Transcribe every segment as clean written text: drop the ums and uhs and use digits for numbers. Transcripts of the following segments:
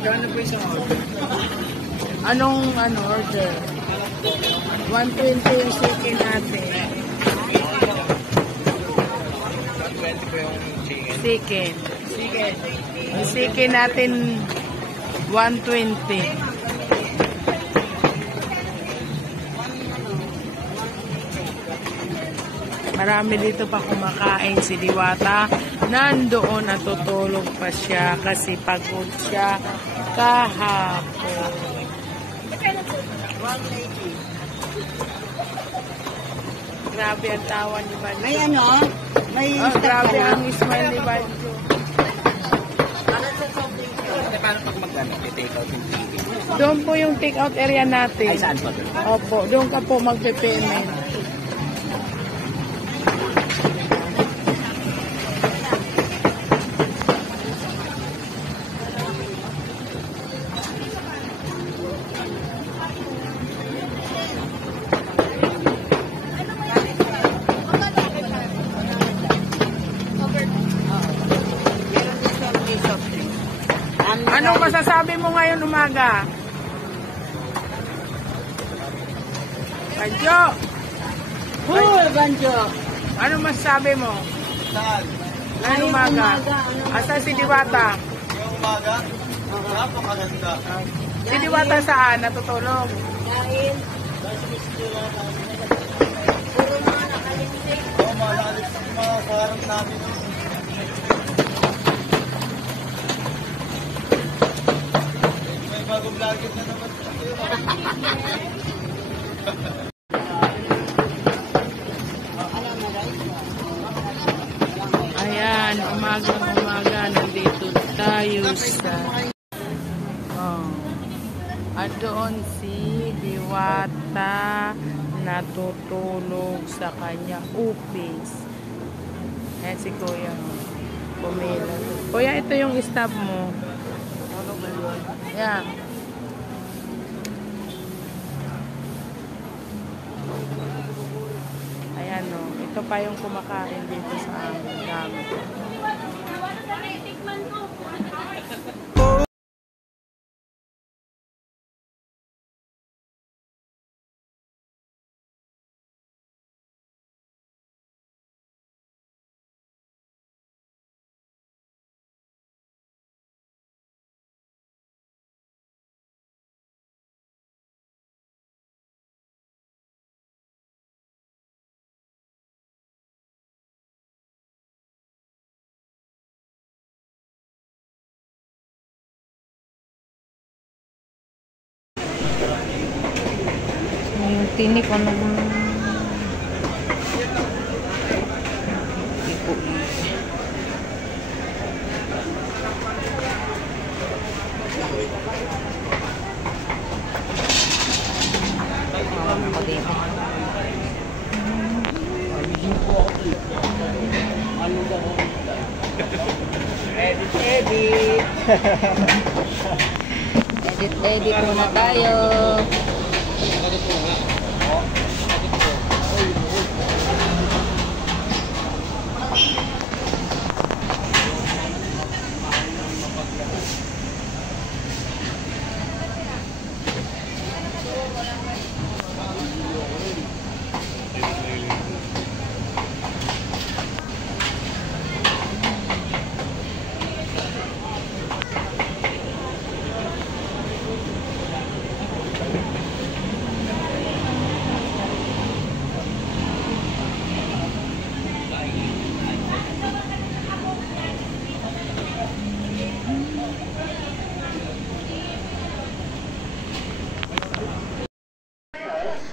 Gano'n po isang order? Anong order? 120 yung chicken natin. 120 po yung chicken. Chicken. Chicken. Yung chicken natin, 120. Marami dito pa kumakain si Diwata. Nandoon natutulog pa siya kasi pagod siya kahapon. Grabe ang tawa ni Banjo. May ano? May grabe ang smile ni Banjo. Paano pag mag-ano? I-take out yung TV? Doon po yung take-out area natin. Ay, saan pa doon? Opo, doon ka po magpe-payment. Anong masasabi mo ngayon umaga? Banjo! Hoy, Banjo! Anong masasabi mo? Saan? Ngayon umaga. Asa si Diwata? Yung umaga? Napakaganda. Si Diwata saan? Natutulog? Dahil, puro mga nakalimsik. Oo, malalit sa mga sarang namin. May bagong vlogger na naman. Ayan, umaga, nandito tayo sa... At doon si Diwata natutulog sa kanya office. Ayan si Kuya. Pumila. Kuya, ito yung stop mo. Ayan. Ayan o. Ito pa yung kumakain dito sa amin. Dami. Yung tinik, ano ba? Edit muna tayo.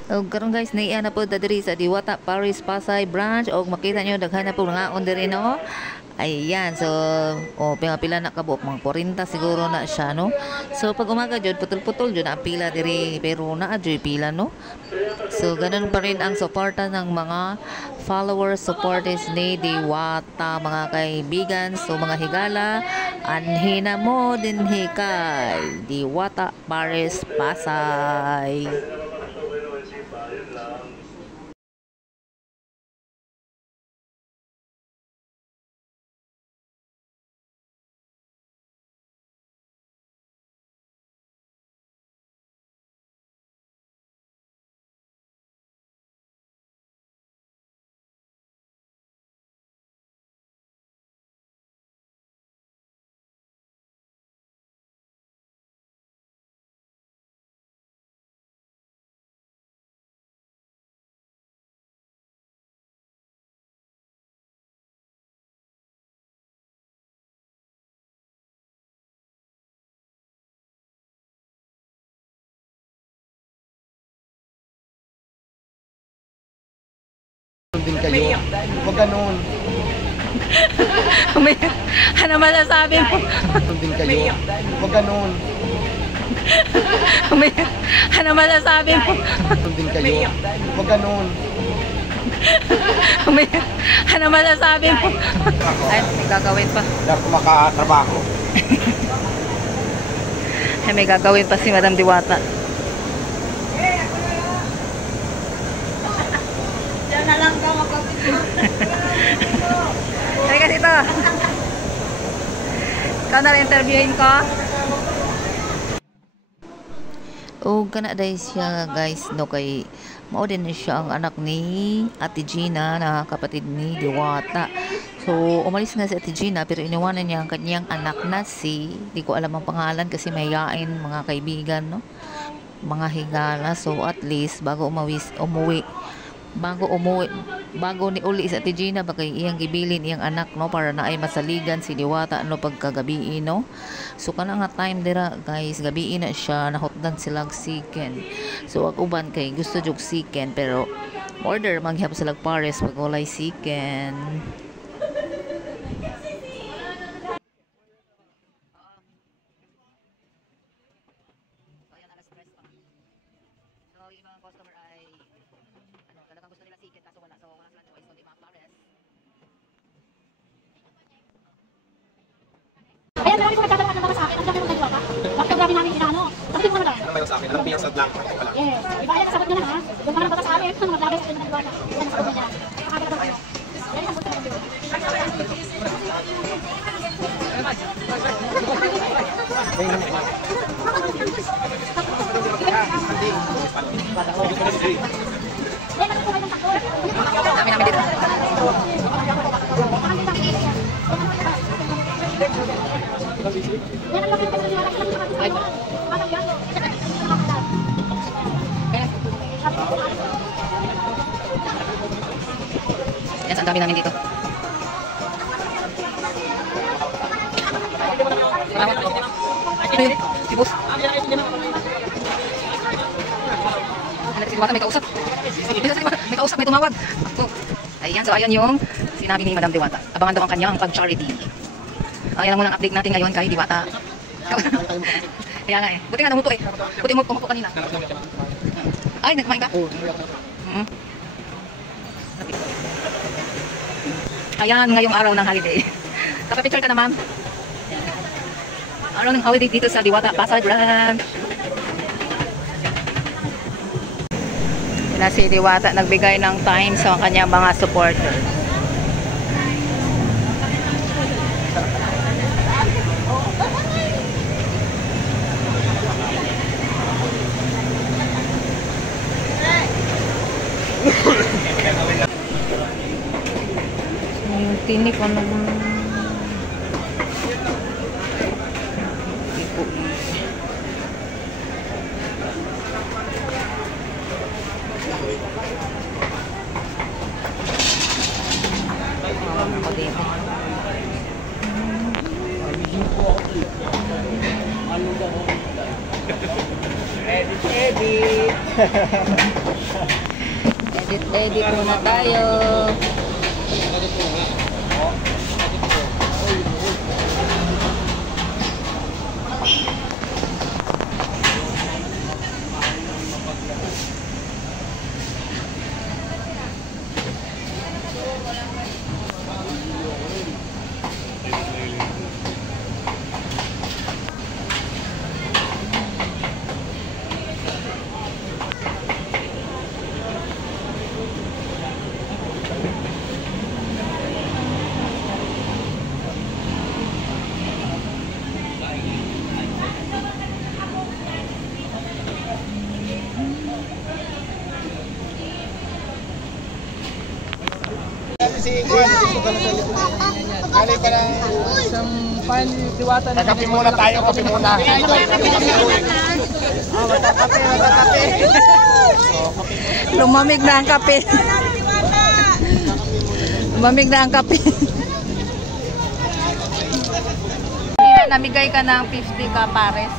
Og karon guys, naiya na po diri sa Diwata Paris Pasay branch og makita nyo daghan na po nga diri no. Ayan, so pila na kabok mga 40 siguro na siya no. So pag umaga jud putol-putol jud ang pila diri pero naa jud pila no. So ganun pa rin ang suporta ng mga followers, supporters ni Diwata mga kaibigan. So mga higala, anhina mo din hikay Diwata Paris Pasay. din kayo. Huwag ganun. Ano masasabi mo? Din kayo. Huwag ganun. Ano masasabi mo? Din kayo. Huwag ganun. Ano masasabi mo? Ay, may gagawin pa. Hindi ako makatrabaho. Ay, may gagawin pa si Madam Diwata. Diyan na lang ka magkapit. Ay, kasi ito. Ikaw na interviewin ko. O kana dahil siya guys no kay mao din siya ang anak ni Ate Gina na kapatid ni Diwata. So umalis nga si Ate Gina pero iniwanan niya ang kanyang anak na si di ko alam ang pangalan kasi mayayain mga kaibigan no. Mga higala so at least bago bago ni uli sa Ate Gina bagay iyang gibilin iyang anak no para na ay masaligan si Diwata no pagkagabi no. So kana nga time dira guys gabi na siya nahotdan sila siken. So ang uban kay gusto jug siken pero order maghihap sila pares pag walay siken. So yung mga customer ay talagang gusto nila sikat kaso wala silang choice kundi mga pares. Ayan, marami po nagtatanong ng mga sa akin. Ang dami mong nagawa pa. Bakit ang dami namin inaano? Sabihin mo naman lang. Ano meron sa akin? Ano pinasad lang? Yes. Diba, ayan, nasagot nyo lang ha. Yung mga nabata sa amin, mga vloggers sa akin nagawa na. Ayan, nasagot nyo niya. Nakakita daw kayo. Yan ang buti ng video. Ayan, natin po kayo ng takbo. Dami namin dito. Yan ang laki ng pagkakaliwala sa mga mga mga yan. Yes, ang dami namin dito. Si boss. Si Diwata may kausap. May kausap, may tumawag. So, ayan, so ayan yung sinabi ni Madam Diwata. Abangan daw ang kanyang pag-charity. Ayan ang munang update natin ngayon kay Diwata. Kaya nga eh. Buti nga namuto eh. Buti mo pumupo kanina. Ay, nagkumain ka? Oo. Ayan, ngayong araw ng holiday. Kapapicture ka na, ma'am. Araw ng holiday dito sa Diwata Pasay Branch. Na si Diwata nagbigay ng time sa kanyang mga supporters. Yung tinik ano mo edit muna tayo. Si Juan, gusto ka na sa likod. Galing pa ng isang pan Diwata na. Kape muna tayo, kape muna. Matakape. Lumamig na ang kape. Lumamig na ang kape. Namigay ka ng 50 ka pares.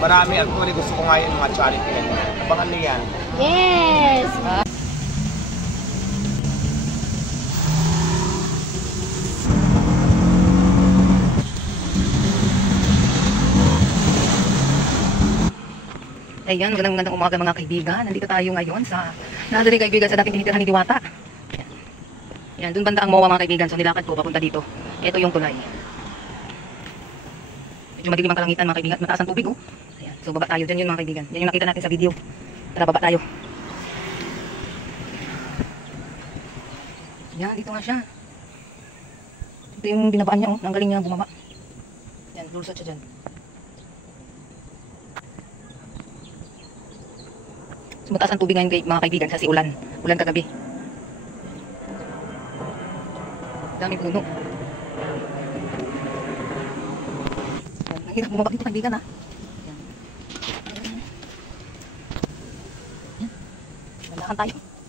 Marami. Actually, gusto ko nga yung mga charity. Abangan niyo yan. Yes! Ayan, magandang umaga mga kaibigan. Nandito tayo ngayon sa nandito rin kaibigan sa dating tinitirhan ni Diwata. Yan, dun banda ang MOA mga kaibigan. So nilakad ko papunta dito. Ito yung tulay. Medyo madilim ang kalangitan mga kaibigan. Mataas ang tubig oh. Ayan. So baba tayo. Diyan yun mga kaibigan. Yan yung nakita natin sa video. Tara baba tayo. Yan, dito nga siya. Ito yung binabaan niya oh. Ang galing niya bumaba. Yan, lulusot siya dyan. So, mataas ang tubig ngayon mga kaibigan kasi ulan. Ulan kagabi. Daming puno. Ang hirap bumaba dito kaibigan ha. Yan. Lalakan tayo.